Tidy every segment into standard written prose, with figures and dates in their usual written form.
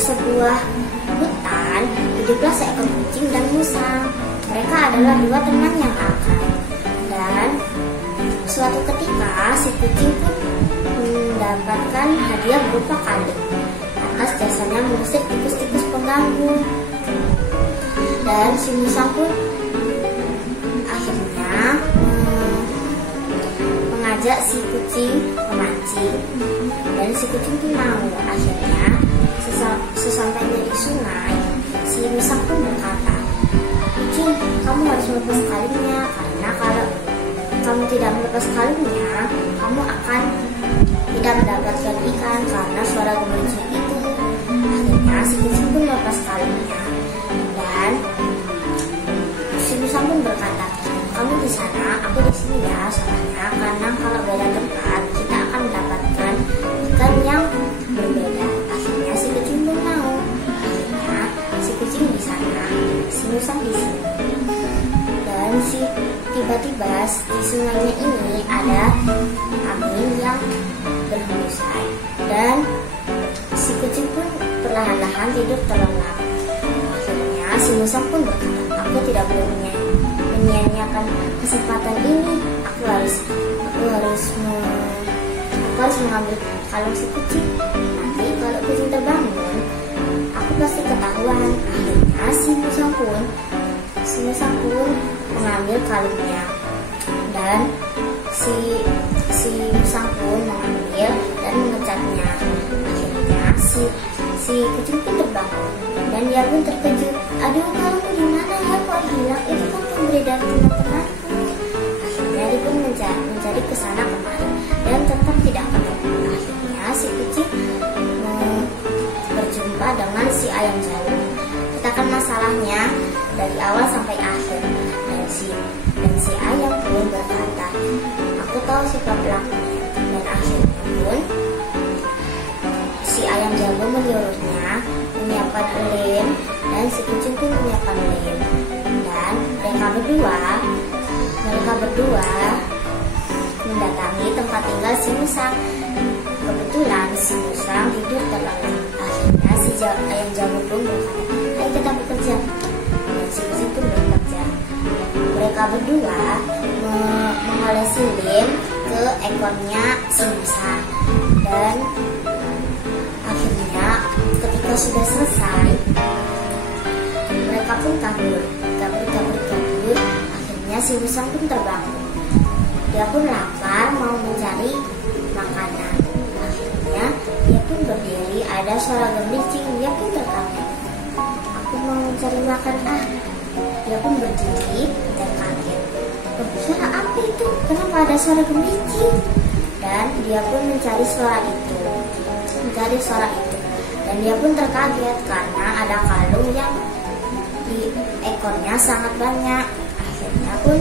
sebuah hutan hiduplah seekor kucing dan musang. Mereka adalah dua teman yang akrab. Dan suatu ketika si kucing pun mendapatkan hadiah berupa kalung atas jasanya mengusir tikus-tikus pengganggu. Dan si musang pun akhirnya mengajak si kucing memancing. Dan si kucing pun mau. Akhirnya sesampainya di sungai, si musang pun berkata, "Kucing, kamu harus melepas kalungnya, karena kalau kamu tidak melepas kalungnya, kamu akan tidak mendapatkan ikan karena suara gemericik itu." Akhirnya si kucing pun melepas kalungnya. Dan si musang pun berkata, "Kamu di sana, aku di sini ya, soalnya karena kalau beda tempat kita akan mendapatkan ikan yang berbeda." Akhirnya si kucing pun mau. Akhirnya si kucing di sana, si musang di sini. Dan tiba-tiba di sungainya ini ada angin yang berhembusai. Dan si kucing pun perlahan-lahan tidur terlelap. Akhirnya si musang pun berkata, "Aku tidak boleh menyia-nyiakan kesempatan ini. Aku harus mengambil kalung si kucing. Nanti kalau kucing terbangun, aku pasti ketahuan." Akhirnya si musang pun mengambil kalungnya. Dan si musang pun mengambil dan mengecatnya. Akhirnya si kucing pun terbangun dan dia pun terkejut. "Aduh, kalungku di mana ya? Kok hilang? Itu kan pemberi dari teman-temanku." Akhirnya dia pun mencari ke sana kemari dan tetap tidak ketemu. Akhirnya si kucing berjumpa dengan si ayam jago. Katakan masalahnya dari awal sampai akhir. Dan si ayam pun berkata, "Aku tahu siapa pelakunya." Dan akhirnya pun si ayam jago menyuruhnya menyiapkan lem, dan si kucing pun menyiapkan lem. Dan mereka berdua mendatangi tempat tinggal si musang. Kebetulan si musang tidur terlelap. Akhirnya si ayam jago pun berkata, "Ayo kita bekerja." Dan si kucing pun bekerja. Mereka berdua mengolesi lem ke ekornya si musang. Dan akhirnya ketika sudah selesai, mereka pun kabur. Akhirnya si musang pun terbangun. Dia pun lapar, mau mencari makanan. Akhirnya dia pun berdiri, ada suara gemericik. Dia pun terkaget. "Aku mau mencari makan ah." Dia pun berdiri dan kaget. "Suara apa itu? Kenapa ada suara gemericik?" Dan dia pun mencari suara itu. Dan dia pun terkaget karena ada kalung yang di ekornya sangat banyak. Akhirnya pun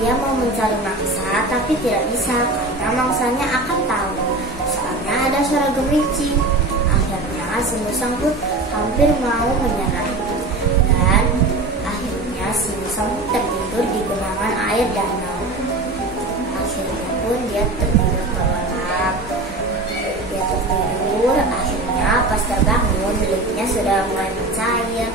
dia mau mencari mangsa, tapi tidak bisa karena mangsanya akan tahu. Soalnya ada suara gemericik. Akhirnya si musang pun hampir mau menyerah. Dan akhirnya si musang tertidur di genangan air danau. Akhirnya pun dia tertidur terlelap. Akhirnya pas terbangun, kulitnya sudah mulai mencair.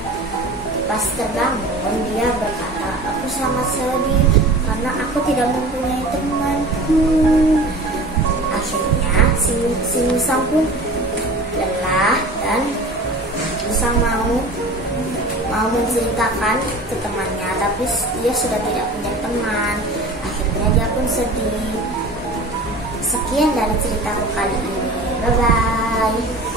Pas terbangun, dia berkata, "Aku sangat sedih karena aku tidak mempunyai teman." Akhirnya si musang pun lelah dan musang mau menceritakan ke temannya, tapi dia sudah tidak punya teman. Akhirnya dia pun sedih. Sekian dari ceritaku kali ini. Bye bye.